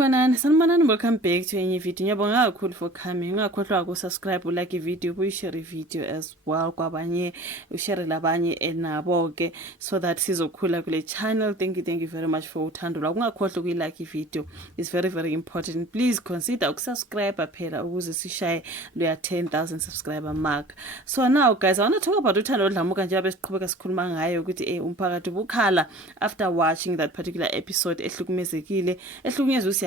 Sanibonani, welcome back to a new video. Ngiyabonga kakhulu for coming. Ungakhohlwa ukusubscribe, like video, uyishare video as well kwabanye, ushare labanye nabo ke so that sizokhula kule channel. Thank you very much for uthando lwakho. Ungakhohlwa ukuyilike video. It's very important. Please consider ukusubscribe phela ukuze sishaye loya 10,000 subscriber mark. So now guys, I want to talk about uthando odlamuka njengoba siqhubeka sikhuluma ngayo ukuthi umphakathi ubukhala after watching that particular episode ehlukumezekile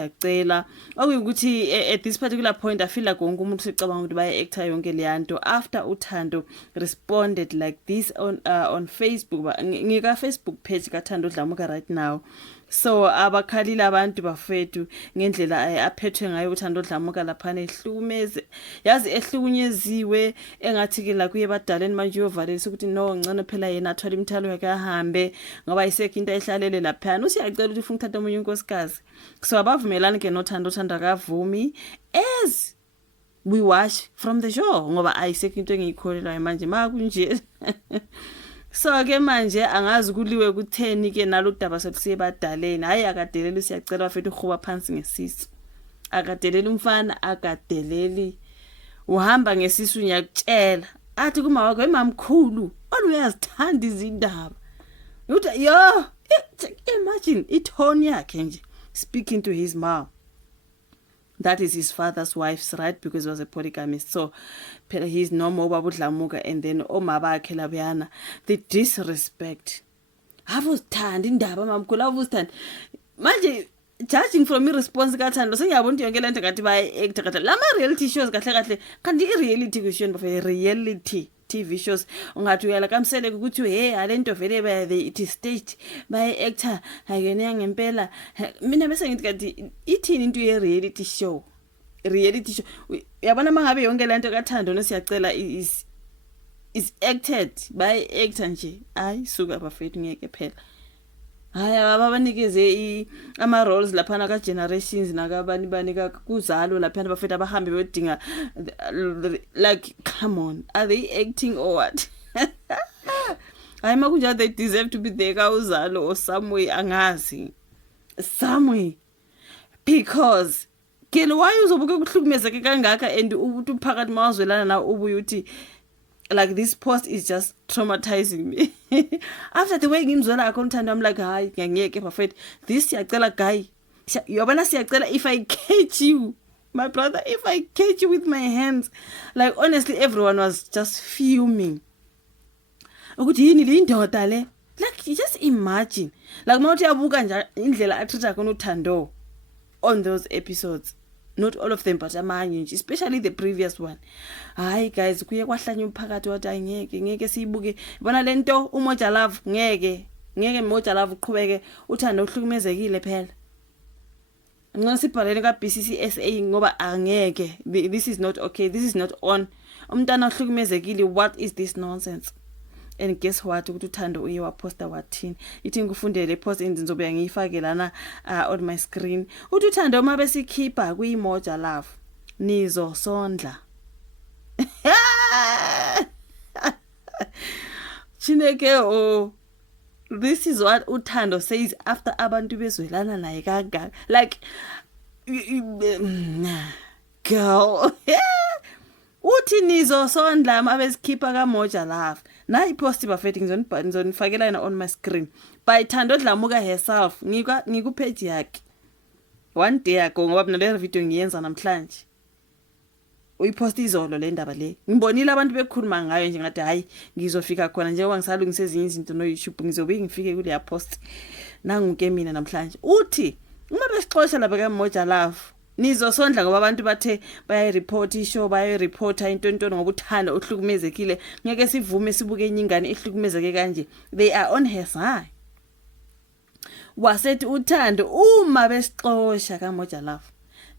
siyacela ukuthi at this particular point I feel like wonke umuntu secabanga ukuthi baye actor yonke leyanto after uthando responded like this on Facebook. Ngika Facebook page kaThando Dlamuka right now. So abakhalile abantu bafethu ngendlela aphethwe ngayo uthando Dlamuka laphana ehlukumeze yazi ehlukunyeziwe engathi ke la kuye badaleni manje uyovalisa ukuthi no ngcane phela yena athola imithalo yakhe ahambe ngoba isekho into ehlalele laphana usiyacela ukuthi ufuna ukuthatha omunye unkosikazi. So abavumelani ke nothando akavumi as we watch from the show ngoba ayisekho into engiyikholelwa manje makunje. So ke manje angazi kuliwe ku10 ke naludaba sokusiye badaleni hayi akadeleli siyacela bafethu ukhuba phansi ngesisu akadeleli umfana akadeleli uhamba ngesisu ngiyakutshela athi kuma wakho emamkhulu uyazithanda izindaba uthi yo imagine itone yakhe nje speaking to his mom. That is his father's wife's right because he was a polygamist. So he's no more Babu Dlamuka and then Omabakhe labayana. The disrespect. Avuzithanda indaba mamkhulu avuzithanda. Manje judging from irresponse kaThando sengiyabona ukuthi yonke lento ngathi baye actor kahle. Lama reality shows kahle kanti reality question for reality TV shows ungathi uyala kamsele ukuthi hey alento vele it is staged by actor ayena ngempela mina bese ngithi kanti ithini into ye reality show yabona mangabe yonke lento kaThando nosiyacela is acted by actor nje hayi suka bafethu ngeke phela haya babanikeze ama roles laphana ka generations nakabani banika kuzalo laphana bafethu abahambe bedinga like come on, are they acting or what? Hayi makunja they deserve to be there ka uzalo or somewhere angazi somewhere because ke lo why uzobuke kuhlukumezeke kangaka and ubuthi phakathi mawazwelana na ubuye uthi like this post is just traumatizing me. After the way ngimzwela akho uthando I'm like hayi ngiyeke bafethu this siyacela guy yobana siyacela if I catch you my brother, if I catch you with my hands, like honestly everyone was just fuming ukuthi yini le indoda le, like you just imagine like mawuthi yabuka nje indlela atreat khona uthando on those episodes. Not all of them but amanye nje especially the previous one. Hayi guys kuye kwahlanya umphakathi wathi ngeke siyibuke bona lento uMoja Love ngeke Moja Love uqhubeke uthando uhlukumezekile phela. Ngicela sibhalele ka BCCSA ngoba angeke this is not okay, this is not on. Umntana ohlukumezekile, what is this nonsense? And guess what ukuthi uthando uye waposta wathini ithi ngikufundele post endizobe ngiyifake lana on my screen uthi uthando uma besikhipha kuyiMoja Love nizo sondla Chineke this is what uthando says after abantu bezwelana naye kangaka like girl uthi nizo sondla mabesikhipa kaMoja Love na ipost bafethi ngizonifakela yena on my screen by Thando Dlamuka herself ngiku page yakhe one day ago ngoba mina le video ngiyenza namhlanje uyipost izolo le ndaba le ngibonile abantu bekhuluma ngayo nje ngathi hayi ngizofika khona njengoba ngisalungise ezinye izinto no YouTube ngizobe ngifike kule post nanguke mina namhlanje uthi uma besixoxa lapha kaMoja Love nizosondla ngoba abantu bathe bayireport ishow bayireporta into ngoba uthando uhlukumezekile ngeke sivume sibuke inyingane ihlukumezeke kanje. They are on her side. Wasethi uthando uma besixoxa kaMoja Love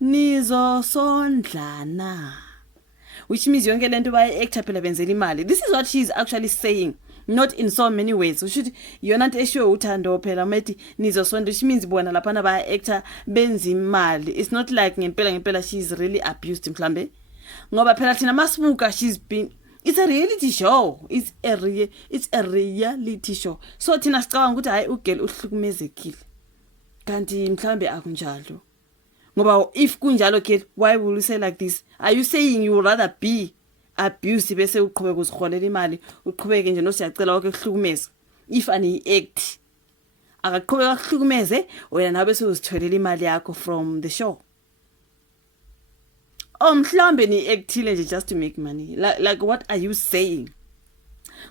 nizosondlana, which means yonke lento baye actor phela benzela imali. This is what she is actually saying, not in so many ways. We should yona nto eshiwe uthando phela methi nizosonda, which means bona lapha ba actor benza imali. It's not like ngempela she is really abused mhlambe ngoba phela thina masibuka she's been, it's a reality show, it's a reality show. So thina sicabanga ukuthi hayi ugirl uhlukumezekile kanti mhlambe akunjalo. Ngoba if kunjalo ke, why will you say like this? Are you saying you would rather be abused bese uqhubeka uzikholela imali, uqhubeke nje nosiyacela wonke kuhlukumeza? If ani act akaqhubeka kuhlukumeze, wena nawe bese uzitholela imali yakho from the show. Mhlawumbe ni actile nje just to make money. Like what are you saying?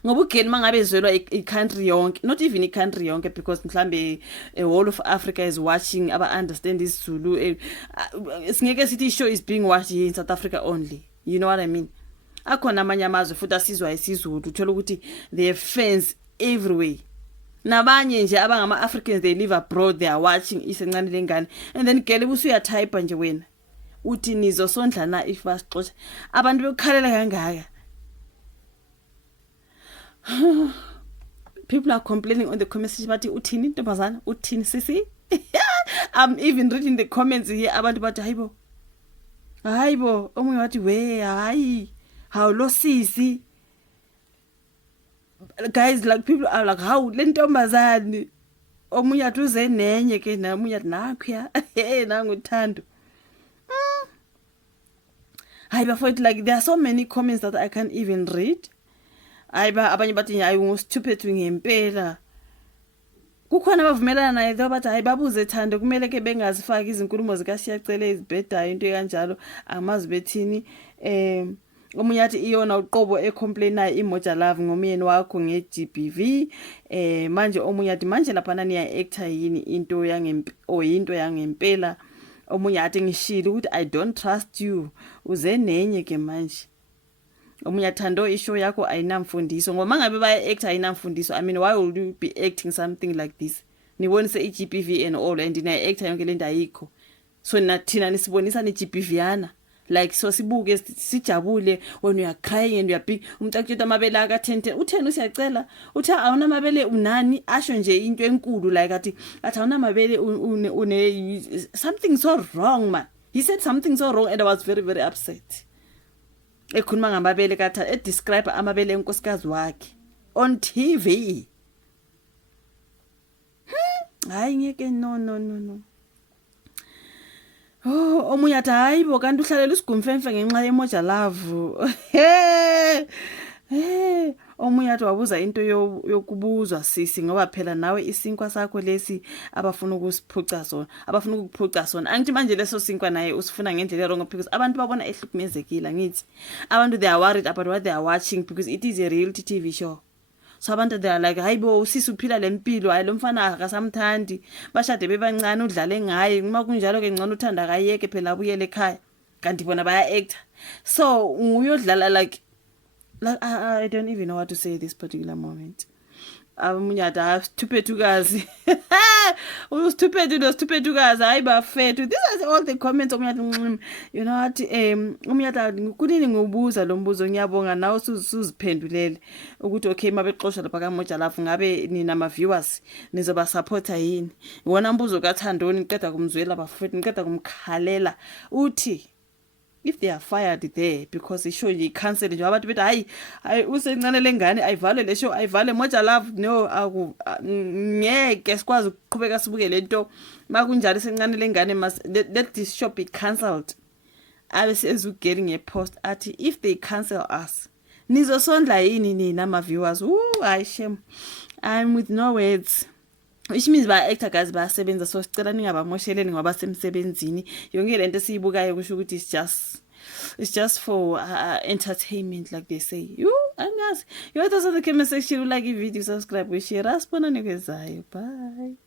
Ngoba ugeni mangabe ezwelwa i-country yonke, not even i-country yonke, because mhlambe a whole of Africa is watching, aba understand isiZulu. Singeke sithi show is being watched here in South Africa only. You know what I mean? Akhona amanye amazwe futhi asizwa isiZulu, uthola ukuthi they have fans everywhere. Nabanye nje abangama Africans, they live abroad, they are watching isencane lengane. And then gele usuya type nje wena uthi nizosondla na if basixoxa abantu bekukhalela kangaka. People are complaining on the comments bathi uthini ntombazana, uthini sisi. I'm even reading the comments here, abantu bathi hayibo omunye wathi we hayi how lo sisi. Guys, like people are like, how le ntombazane omunye athi uze nenye ke namunye athi nakho ya nangu Thando. Hayiba for it, like there are so many comments that I can't even read. Hayiba abanye bathi hayi ngustupid ngempela. Kukhona abavumelana naye bathi hayi babuze Thando kumele ke bengazifaki izinkulumo zika Siyacela ezibhedayo into kanjalo amazi bethini. Omunye athi iyona uqobo ecomplainayo iMoja Love ngomyeni wakho ngeGBV. Manje omunye athi manje lapha nani ya actor yini into into yangempela. Omunye athi ngishilo ukuthi I don't trust you, uze nenye ke manje. Omunye Thando ishow yakho ayinamfundiso, ngoba mangabe baya actor ayinamfundiso, I mean why would you be acting something like this? Nibonise iGBV and all, and ina actor yonke lento ayikho. So nathina nisibonisa neGBV yana, like so sibuke sijabule when you are crying and you are big. Umuntu akutshela amabele aka 10 utheni usiyacela uthi awuna amabele unani, asho nje into enkulu like athi awuna amabele une something so wrong man. He said something so wrong and I was very very upset. Ekhuluma ngamabele katha describe amabele enkosikazi wakhe on TV. Hayi ngeke no. Omunye athi hayibo kanti uhlalela usigumfemfe ngenxa yeMoja Love. Omunye athi wabuza into yokubuzwa sisi ngoba phela nawe isinkwa sakho lesi abafuna ukusiphuca sona, abafuna ukuphuca sona. Angithi manje leso sinkwa naye usifuna ngendlela wrong because abantu babona ehlukumezekile ngithi. Abantu they are worried about what they are watching because it is a reality TV show. So abantu they are like hayibo usisi uphila lempilo, hayi lo mfana akasamthandi, bashade bebancane udlale ngaye, uma kunjalo ke ngcono uthanda akayeke phela abuyele ekhaya. Kanti bona baya actor. So uyodlala like I don't even know what to say at this particular moment. Amunyata stupidukazi. Stupidukazi hayiba fethu. These are all the comments omunyata. You know what umnyata kunini ngobuza lo mbuzo, ngiyabonga nawe usuziphendulele ukuthi okay mabexoxa lapha kaMoja Love ngabe nina ama viewers nizoba supporter yini. Wona mbuzo kaThandoni niqeda kumzwela bafethu, niqeda kumkhalela uthi if they are fired there because the show yi cancel nje abantu bethi hayi usencane lengane ayivale le show, ayivale Moja Love, no ngeke sikwazi ukuqhubeka sibuke lento makunjalo sencane lengane, must let this show be cancelled. Abesezugeli ngepost athi if they cancel us nizosondla yini nina ama viewers. I shame, I'm with no words. Which means ba actor guys basebenza, so sicela ningabamosheleni ngoba semsebenzini. Yonke lento siyibukayo kusho ukuthi it's just for entertainment like they say. Angazi. Yo those are the comment section, like i video, subscribe, share. Asibonani kwezayo. Bye.